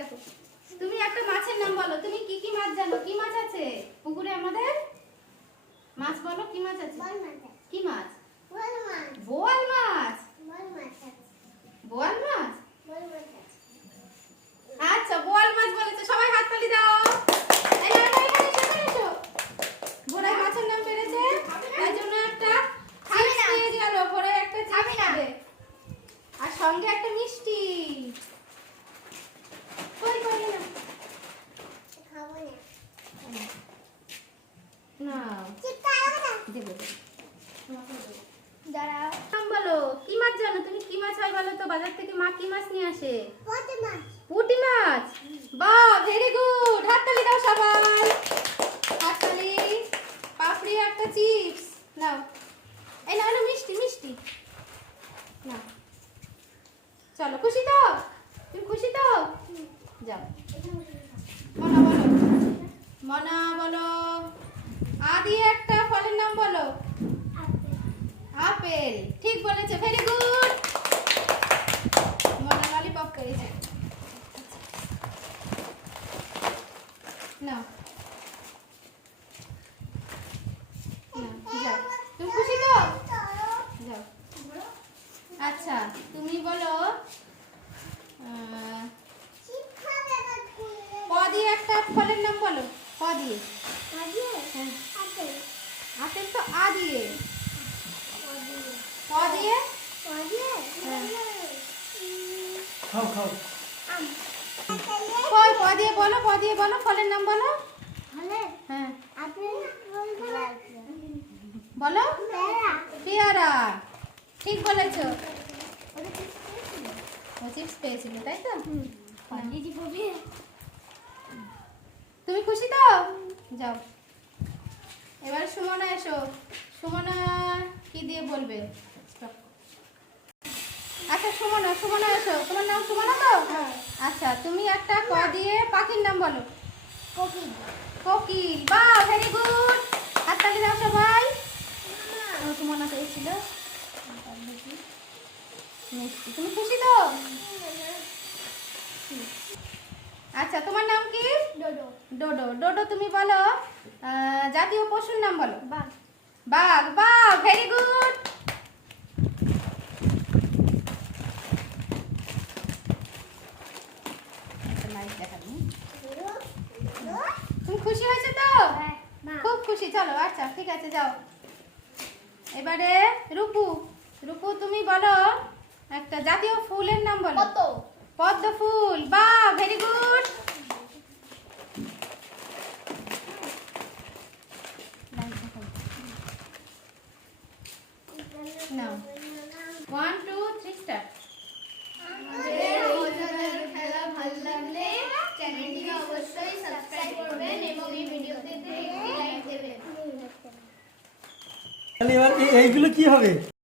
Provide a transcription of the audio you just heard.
দেখো তুমি একটা মাছের নাম বলো। তুমি কি কি মাছ জানো? কি মাছ আছে পুকুরে আমাদের? মাছ বলো, কি মাছ আছে? কি মাছ? বোয়াল মাছ। বোয়াল মাছ। আচ্ছা বোয়াল মাছ বলেছে। সবাই হাততালি দাও। এই নাও এখানে এসো। ভোরে মাছের নাম পেরেছে, তাই জন্য একটা চিপস পেয়ে গেল। ভোরে একটা চিপস খাবে আর সঙ্গে একটা মিষ্টি। কই কই না খাবো না। না দেবো দাঁড়াও। নাম বলো। কি মাছ জানো তুমি? কি মাছ হয় বলো তো? বাজার থেকে মা কি মাছ নিয়ে আসে? পুঁটি মাছ। বাহ, ভেরি গুড। হাততালি দাও সবাই, হাততালি। পাপড়ি একটা চিপস নাও। এই নাও না মিষ্টি মিষ্টি নাও। চলো, খুশি তো? তুমি খুশি তো? যাও। মনা বলো, মনা বলো। আ দিয়ে একটা ফলের নাম বলো। আপেল। ঠিক বলেছে, ভেরি গুড। মনা ললিপপ পেয়েছে। নাও যাও। তুমি খুশি তো? যাও। আচ্ছা তুমি বলো প দিয়ে একটা ফলের নাম বলো। প দিয়ে। হ্যাঁ। আপেল তো আ দিয়ে। প দিয়ে। খাও খাও। কই প দিয়ে বলো, প দিয়ে বলো, ফলের নাম বলো। হ্যাঁ বলো। পেয়ারা। ঠিক বলেছো। ও চিপস পেয়েছিল তাই তো? তুমি খুশি তো? যাও। এবার সুমনা এসো। সুমনা কি দিয়ে বলবে? আচ্ছা সুমনা, সুমনা এসো। তোমার নাম সুমনা তো? আচ্ছা তুমি একটা ক দিয়ে পাখির নাম বলো। কোকিল। বাহ, ভেরি গুড। হাততালি দাও সবাই। সুমনা পেয়েছিল মিষ্টি। তুমি খুশি তো? আচ্ছা তোমার নাম কি? ডোডো। ডোডো তুমি বলো জাতীয় পশুর নাম বলো। বাঘ। বাহ, ভেরি গুড। তুমি খুশি হয়েছে তো? খুব খুশি। চলো আচ্ছা ঠিক আছে যাও। এবারে রূপু। রূপু তুমি বলো একটা জাতীয় ফুলের নাম বলো। পদ্ম ফুল। বাহ, ভেরি গুড। নাও 1 2 3 স্টার্ট। খেলা ভালো লাগলে চ্যানেলটিকে অবশ্যই সাবস্ক্রাইব করবেন এবং এই ভিডিওতে একটি লাইক দেবেন। তাহলে এবার এইগুলো কি হবে?